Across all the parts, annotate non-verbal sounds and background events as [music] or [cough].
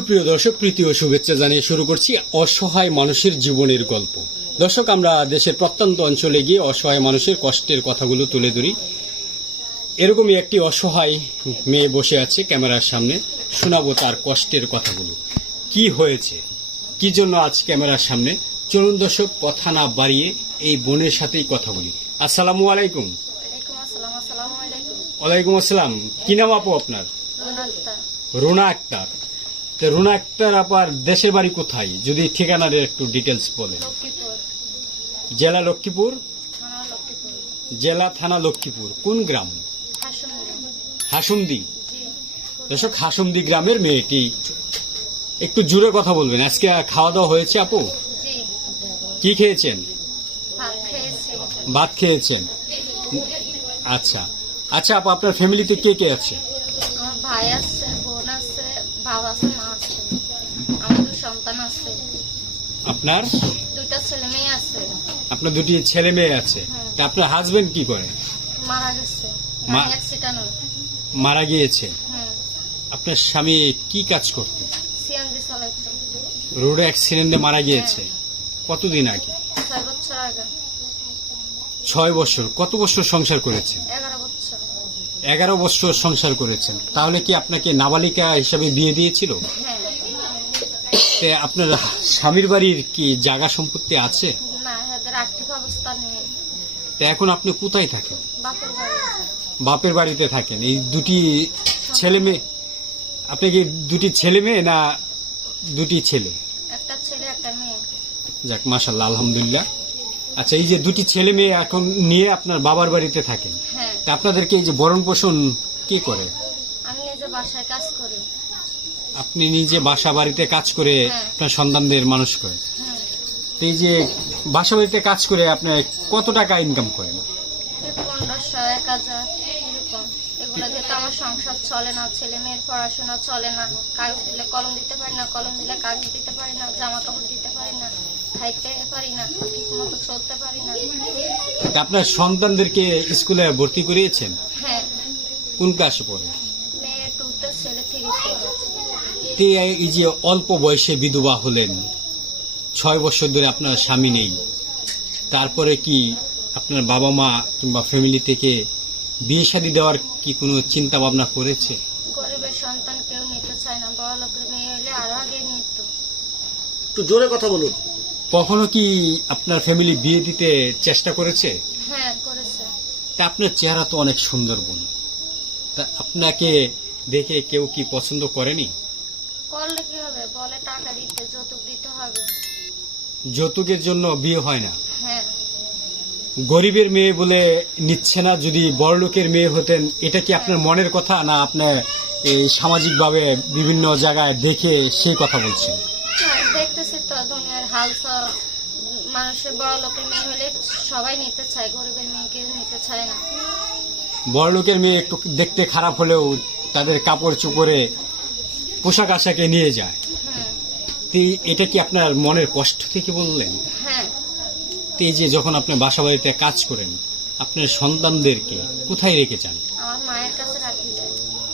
সুপ্রিয় দর্শক প্রীতি ও শুভেচ্ছা জানিয়ে শুরু করছি অসহায় মানুষের জীবনের গল্প। দর্শক আমরা দেশের প্রত্যন্ত অঞ্চলে গিয়ে অসহায় মানুষের কষ্টের কথাগুলো তুলে ধরি। এরকমই একটি অসহায় মেয়ে বসে আছে ক্যামেরার সামনে। শোনাবো তার কষ্টের কথাগুলো। কি হয়েছে? কি জন্য আজ ক্যামেরার সামনে? চলুন দর্শক কথা না বাড়িয়ে এই বোনের সাথেই কথা বলি। আসসালামু আলাইকুম। ওয়ালাইকুম আসসালাম আসসালামু আলাইকুম। ওয়ালাইকুম আসসালাম। কি নাম আপু আপনার? রোনা আক্তার। তো রুনা আক্তার আপার দেশের বাড়ি কোথায়? যদি ঠিকানার একটু ডিটেলস বলেন। জেলা লক্ষ্মীপুর? জেলা থানা লক্ষ্মীপুর। কোন গ্রাম? হাসুমদি দর্শক হাসুমদি গ্রামের মেয়েটি একটু জুড়ে কথা বলবেন। আজকে খাওয়া দাওয়া হয়েছে আপু? কি খেয়েছেন? ভাত খেয়েছেন? আচ্ছা। আচ্ছা আপু আপনার ফ্যামিলিতে কে কে আছে? ভাই আছে বোন আছে বাবা আছে মা আছে আমার দু সন্তান আছে আপনার? দুইটা ছেলে মেয়ে আছে। আপনার দুটি ছেলে মেয়ে আছে। তা আপনার হাজবেন্ড কি করে? মারা গেছে। মারা গিয়েছে। হুম আপনার স্বামী কি কাজ করতেন? রোড অ্যাক্সিডেন্টে মারা গিয়েছে। কতদিন আগে? ছয় বছর কত বছর সংসার করেছেন? এগারো বছর সংসার করেছেন। তাহলে কি আপনাকে নাবালিকা হিসাবে বিয়ে দিয়েছিল? হ্যাঁ। আপনার স্বামীর বাড়ির কি জায়গা সম্পত্তি আছে? না এদের আর্থিক অবস্থা নেই। তা এখন আপনি কোথায় থাকেন? বাপের বাড়ি। বাপের বাড়িতে থাকেন। এই দুটি ছেলে মেয়ে আপনি কি দুটি ছেলে মেয়ে না দুটি ছেলে? একটা ছেলে একটা মেয়ে। যাক মাসাল্লাহ আলহামদুলিল্লাহ। আচ্ছা এই যে দুটি ছেলে মেয়ে এখন নিয়ে আপনার বাবার বাড়িতে থাকেন। হ্যাঁ। তা আপনাদেরকে এই যে ভরণ পোষণ কে করে? আমি নিজে বাসায় কাজ করি। আপনি নিজে বাসা বাড়িতে কাজ করে হ্যাঁ। আপনার সন্তানদের মানুষ করেন। এই যে বাসা বাড়িতে কাজ করে আপনি কত টাকা ইনকাম করেন? পনেরোশো এক হাজার এরকম। এগুলো দিয়ে তো আমার সংসার চলে না ছেলে মেয়ের পড়াশোনা চলে না। কাগজ দিলে কলম দিতে পারি না কলম দিলে কাগজ দিতে পারি না জামা কাপড় দিতে পারি না খাইতে পারি না ঠিক মতো চলতে পারি না। আপনার সন্তানদেরকে স্কুলে ভর্তি করিয়েছেন? হ্যাঁ। কোন ক্লাসে পড়ে মেয়ে টুতে ছেলে থ্রিতে তে এই যে অল্প বয়সে বিধবা হলেন ছয় বছর ধরে আপনার স্বামী নেই তারপরে কি আপনার বাবা মা কিংবা ফ্যামিলি থেকে বিয়ে শাদী দেওয়ার কি কোনো চিন্তা ভাবনা করেছে? গরিবের সন্তান কেউ নিতে চায় না বড় লোকের মেয়ে হলে আরও আগে নিত। একটু জোরে কথা বলুন। কখনো কি আপনার ফ্যামিলি বিয়ে দিতে চেষ্টা করেছে? হ্যাঁ করেছে। তা আপনার চেহারা তো অনেক সুন্দর বোন। তা আপনাকে দেখে কেউ কি পছন্দ করেনি? করলে কি হবে? বলে টাকা দিতে যৌতুক দিতে হবে। যৌতুকের জন্য বিয়ে হয় না। হ্যাঁ। গরিবের মেয়ে বলে নিচ্ছে না যদি বড়লোকের মেয়ে হতেন এটা কি আপনার মনের কথা না আপনার এই সামাজিকভাবে বিভিন্ন জায়গায় দেখে সেই কথা বলছেন? হ্যাঁ, দেখতেছি তো দুনিয়ার হাল মানুষের বড় লোকের মেয়ে হলে সবাই নিতে চায় গরিবের মেয়েকে নিতে চায় না। বড়লোকের মেয়ে একটু দেখতে খারাপ হলেও তাদের কাপড় চোপড়ে পোশাক আশাকে নিয়ে যায়। তো এটা কি আপনার মনের কষ্ট থেকে বললেন? হ্যাঁ। তো এই যে যখন আপনি বাসা বাড়িতে কাজ করেন আপনার সন্তানদেরকে কোথায় রেখে যান?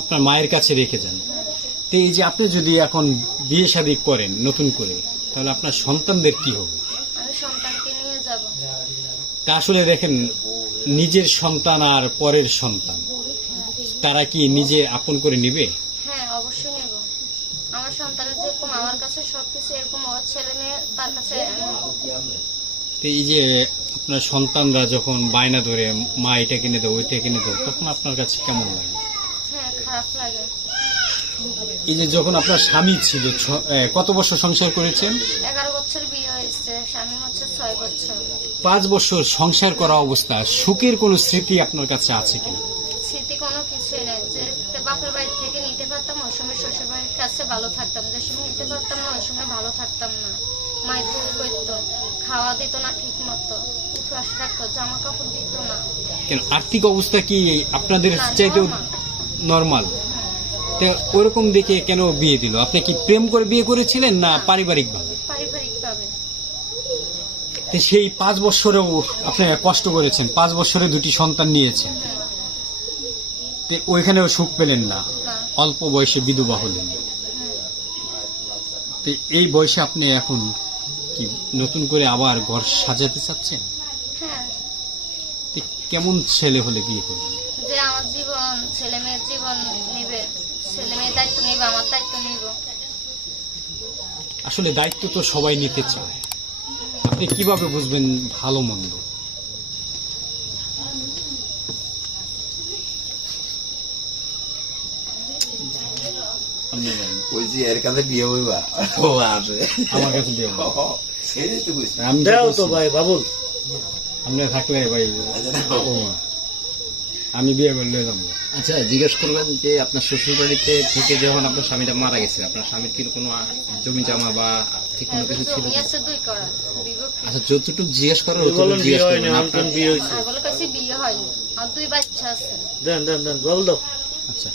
আপনার মায়ের কাছে রেখে যান। হুম। তো এই যে আপনি যদি এখন বিয়ে শাদী করেন নতুন করে তাহলে আপনার সন্তানদের কি হবে? তা আসলে দেখেন নিজের সন্তান আর পরের সন্তান তারা কি নিজে আপন করে নিবে হ্যাঁ অবশ্যই নেব আমার সন্তানের যেরকম আমার কাছে সবকিছু এরকম ওর ছেলে মেয়ে তার কাছে এই যে আপনার সন্তানরা যখন বায়না ধরে মা এটা কিনে ওইটা কিনে তখন আপনার কাছে কেমন লাগে? খারাপ লাগে এই যে যখন আপনার স্বামী ছিল কত বছর সংসার করেছেন? এগারো বছর বিয়ে হয়েছে স্বামী হচ্ছে ছয় বছর। পাঁচ বছর সংসার করা অবস্থা সুখের কোনো স্মৃতি আপনার কাছে আছে কিনা? স্মৃতি কোনো কিছুই নেই যে বাপের বাড়ি থেকে নিতে পারতাম ওই সময় শ্বশুর বাড়ির কাছে ভালো থাকতাম যে সময় নিতে পারতাম না ওই সময় ভালো থাকতাম না। দুধ করতো। খাওয়া দিত না ঠিক মতো উপবাস রাখতো জামা কাপড় দিত না। কেন? আর্থিক অবস্থা কি আপনাদের চাইতেও। নর্মাল হ্যাঁ, ওরকম দেখে কেন বিয়ে দিল? আপনি কি প্রেম করে বিয়ে করেছিলেন না পারিবারিক ভাবে সেই পাঁচ বছরেও আপনি কষ্ট করেছেন পাঁচ বছরে দুটি সন্তান নিয়েছেন। হ্যাঁ, তো ওইখানেও সুখ পেলেন না না। অল্প বয়সে বিধবা হলেন। তো এই বয়সে আপনি এখন কি নতুন করে আবার ঘর সাজাতে চাচ্ছেন? হ্যাঁ। তো কেমন ছেলে হলে বিয়ে করবেন? যে আমার জীবন ছেলে মেয়ের জীবন নিবে ছেলে মেয়ের দায়িত্ব নিবে আমার দায়িত্ব নিব। আসলে দায়িত্ব তো সবাই নিতে চায়। আপনি কীভাবে বুঝবেন ভালো মন্দ? কইছি এর কাছে বিয়ে হইবা। ও আসে। আমার কাছে দিয়ে [laughs] সেই তো ভাই বাবুল। আপনি থাকলে ভাই আমি বিয়ে করলে যাব। আচ্ছা জিজ্ঞেস করবেন যে আপনার শ্বশুর বাড়িতে থেকে যখন আপনার স্বামীটা মারা গেছে আপনার স্বামীর কি কোনো জমি জমা বা আর্থিক কোনো কিছু ছিল? বিভক্ত আচ্ছা যতটুকু জিজ্ঞেস করার বিয়ে জিজ্ঞেস করবেন। আপনার বিয়ে হয়েছে? বলে বিয়ে হয়নি। আর দুই বাচ্চা আছে। দেন দেন দেন বাবুল দাও। আচ্ছা।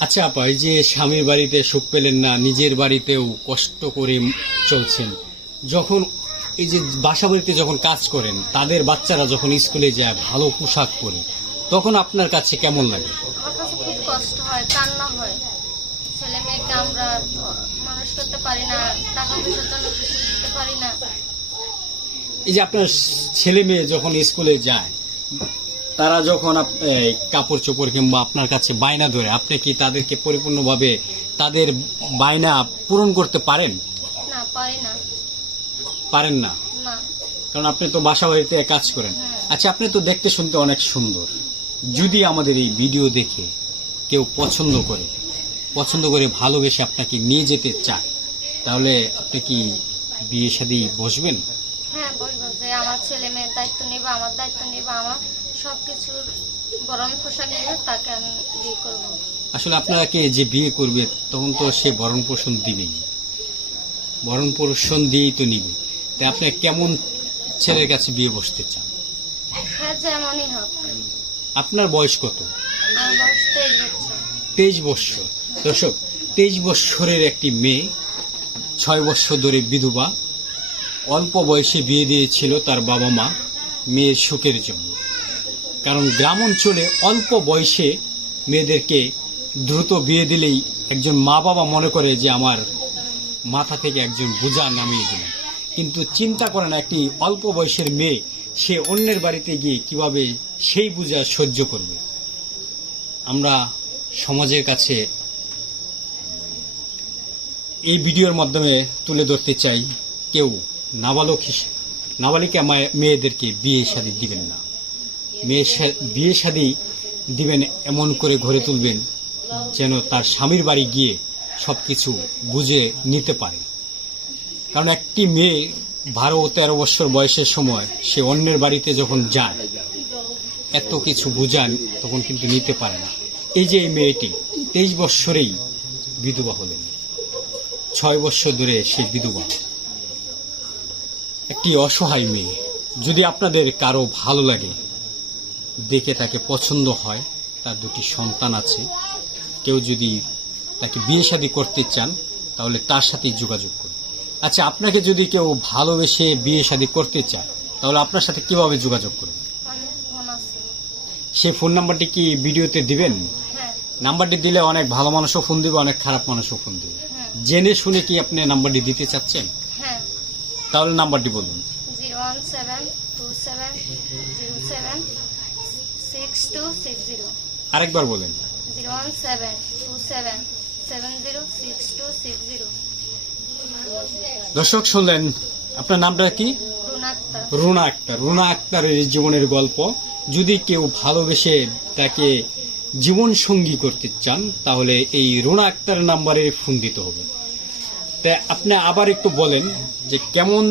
আচ্ছা আপা এই যে স্বামীর বাড়িতে সুখ পেলেন না নিজের বাড়িতেও কষ্ট করে চলছেন যখন এই যে বাসা বাড়িতে যখন কাজ করেন তাদের বাচ্চারা যখন স্কুলে যায় ভালো পোশাক পরে তখন আপনার কাছে কেমন লাগে? আমার কাছে খুব কষ্ট হয় কান্না হয়। ছেলে মেয়েকে আমরা মানুষ করতে পারি না টাকা পয়সার জন্য কিছু দিতে পারি না। এই যে আপনার ছেলে মেয়ে যখন স্কুলে যায় তারা যখন কাপড় চোপড় কিংবা আপনার কাছে বায়না ধরে আপনি কি তাদেরকে পরিপূর্ণভাবে তাদের বায়না পূরণ করতে পারেন? না পারি না। পারেন না? কারণ আপনি তো বাসা বাড়িতে কাজ করেন। হ্যাঁ। আচ্ছা আপনি তো দেখতে শুনতে অনেক সুন্দর। যদি আমাদের এই ভিডিও দেখে কেউ পছন্দ করে পছন্দ করে ভালোবেসে আপনাকে নিয়ে যেতে চায় তাহলে আপনি কি বিয়ে শাদী বসবেন? হ্যাঁ বলব যে আমার ছেলে মেয়ের দায়িত্ব নেবে আমার দায়িত্ব নেবে আমার সবকিছুর পোশাক নেবে তাকে আমি বিয়ে করব। আসলে আপনাকে যে বিয়ে করবে তখন তো সে ভরণ পোষণ দিবেই ভরণ পোষণ দিয়েই তো নিবে। তাই আপনি কেমন ছেলের কাছে বিয়ে বসতে চান? হ্যাঁ যেমনই হোক। আপনার বয়স কত? তেইশ বৎসর দর্শক তেইশ বৎসরের একটি মেয়ে ছয় বৎসর ধরে বিধবা অল্প বয়সে বিয়ে দিয়েছিল তার বাবা মা মেয়ের সুখের জন্য। কারণ গ্রাম অঞ্চলে অল্প বয়সে মেয়েদেরকে দ্রুত বিয়ে দিলেই একজন মা বাবা মনে করে যে আমার মাথা থেকে একজন বোঝা নামিয়ে দিলেন কিন্তু চিন্তা করে না, একটি অল্প বয়সের মেয়ে, সে অন্যের বাড়িতে গিয়ে কীভাবে সেই বোঝা সহ্য করবে? আমরা সমাজের কাছে এই ভিডিওর মাধ্যমে তুলে ধরতে চাই, কেউ নাবালক নাবালিকা মায়ে- মেয়েদেরকে বিয়ে শাদী দিবেন না। মেয়ে বিয়ে শাদী দিবেন এমন করে ঘরে তুলবেন যেন তার স্বামীর বাড়ি গিয়ে সব কিছু বুঝে নিতে পারে। কারণ একটি মেয়ে বারো, তেরো বছর বয়সের সময় সে অন্যের বাড়িতে যখন যায়, এত কিছু বুঝান তখন কিন্তু নিতে পারে না। এই যে এই মেয়েটি, তেইশ বৎসরেই বিধবা হলেন। ছয় বৎসর ধরে সে বিধবা। একটি অসহায় মেয়ে। যদি আপনাদের কারও ভালো লাগে দেখে তাকে পছন্দ হয় তার দুটি সন্তান আছে। কেউ যদি তাকে বিয়ে শাদী করতে চান তাহলে তার সাথেই যোগাযোগ করুন। আচ্ছা আপনাকে যদি কেউ ভালোবেসে বিয়ে শাদী করতে চায় তাহলে আপনার সাথে কীভাবে যোগাযোগ করবে ফোন সে ফোন নাম্বারটি কি ভিডিওতে দিবেন? হ্যাঁ। নাম্বারটি দিলে অনেক ভালো মানুষও ফোন দিবে অনেক খারাপ মানুষও ফোন দিবে। হ্যাঁ। জেনে শুনে কি আপনি নাম্বারটি দিতে চাচ্ছেন? হ্যাঁ। তাহলে নাম্বারটি বলুন। Zero one seven two seven zero seven six two six zero আরেকবার বলেন। Zero one seven two seven seven zero six two six zero দর্শক শুনলেন আপনার নামটা কি? রুনা আক্তার। রুনা আক্তার। রুনা আক্তারের জীবনের গল্প। যদি কেউ ভালোবেসে তাকে জীবন সঙ্গী করতে চান তাহলে এই রুনা আক্তার নাম্বারে ফোন দিতে হবে। তা আপনি আবার একটু বলেন যে কেমন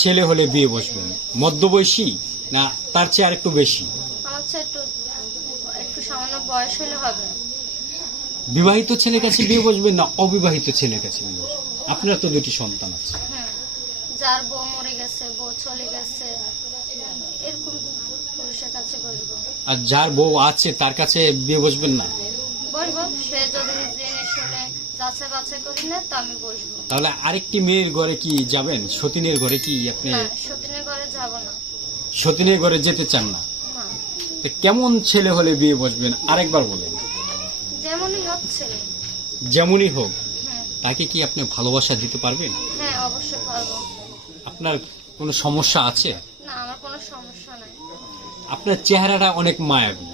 ছেলে হলে বিয়ে বসবেন? মধ্যবয়সী না তার চেয়ে আর একটু বেশি আমার চেয়ে একটু একটু সামান্য বয়স হলে হবে। বিবাহিত ছেলের কাছে বিয়ে বসবেন না অবিবাহিত ছেলের কাছে বিয়ে বসবেন আপনার তো দুটি সন্তান আছে। হ্যাঁ যার বউ মরে গেছে বউ চলে গেছে এরকম পুরুষের কাছে বলব আর যার বউ আছে তার কাছে বিয়ে বসবেন না? বলব সে যদি জেনে শুনে যাচাই বাছাই করি না তো আমি বসবো। তাহলে আরেকটি মেয়ের ঘরে কি যাবেন? সতীনের ঘরে কি আপনি সতীনের ঘরে যাব না। সতীনের ঘরে যেতে চান না? কেমন ছেলে হলে বিয়ে বসবেন? আরেকবার বলেন। যেমনই হোক ছেলে। যেমনই হোক হ্যাঁ। তাকে কি আপনি ভালোবাসা দিতে পারবেন? হ্যাঁ অবশ্যই পারব। আপনার কোনো সমস্যা আছে? না আমার কোনো সমস্যা নাই। আপনার চেহারাটা অনেক মায়াবী।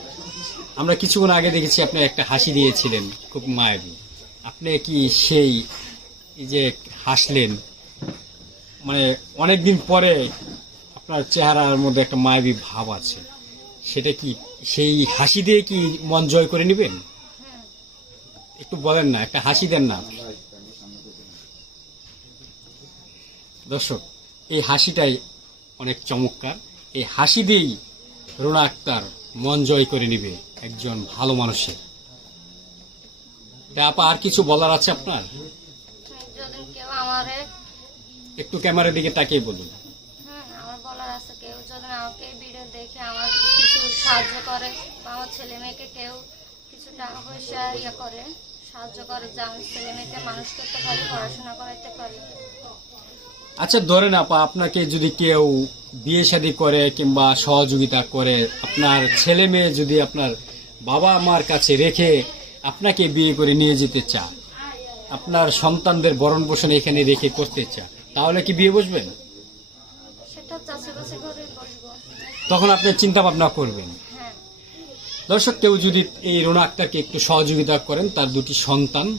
আমরা কিছুক্ষণ আগে দেখেছি আপনি একটা হাসি দিয়েছিলেন খুব মায়াবী। আপনি কি সেই যে হাসলেন মানে অনেকদিন পরে আপনার চেহারার মধ্যে একটা মায়াবী ভাব আছে। সেটা কি সেই হাসি দিয়ে কি মন জয় করে নেবেন? একটু বলেন না একটা হাসি দেন না। দর্শক এই হাসিটাই অনেক চমৎকার। এই হাসি দিয়েই রোনা আক্তার মন জয় করে নিবে একজন ভালো মানুষের। আপা আর কিছু বলার আছে আপনার? একটু ক্যামেরার দিকে তাকিয়ে বলুন হুম আমার বলার আছে কেউ যদি আমাকে এই ভিডিও দেখে আমার কিছু সাহায্য করে। বা আমার ছেলে মেয়েকে কেউ কিছু টাকা পয়সা ইয়ে করে সাহায্য করে যে আমি ছেলে মেয়েকে মানুষ করতে পারি পড়াশোনা করাইতে পারি। আচ্ছা ধরেন আপা আপনাকে যদি কেউ বিয়ে শাদী করে কিংবা সহযোগিতা করে আপনার ছেলে মেয়ে যদি আপনার বাবা মার কাছে রেখে আপনাকে বিয়ে করে নিয়ে যেতে চা আপনার সন্তানদের বরণ পোষণ এখানে রেখে করতে চা তাহলে কি বিয়ে বসবেন? তখন আপনি চিন্তা ভাবনা করবেন। দর্শক, কেউ যদি এই রোনা আক্তারকে একটু সহযোগিতা করেন, তার দুটি সন্তান,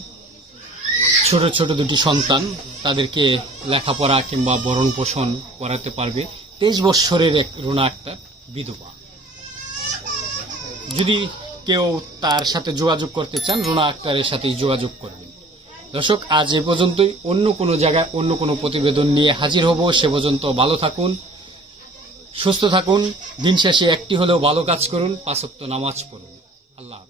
ছোট ছোট দুটি সন্তান, তাদেরকে লেখাপড়া কিংবা বরণ পোষণ করাতে পারবে। তেইশ বৎসরের এক রোনা আক্তার, বিধবা। যদি কেউ তার সাথে যোগাযোগ করতে চান, রোনা আক্তারের সাথেই যোগাযোগ করবেন। দর্শক, আজ এ পর্যন্তই। অন্য কোনো জায়গায় অন্য কোনো প্রতিবেদন নিয়ে হাজির হব। সে পর্যন্ত ভালো থাকুন। সুস্থ থাকুন দিন শেষে একটি হলেও ভালো কাজ করুন পাঁচত্ব নামাজ পড়ুন আল্লাহ।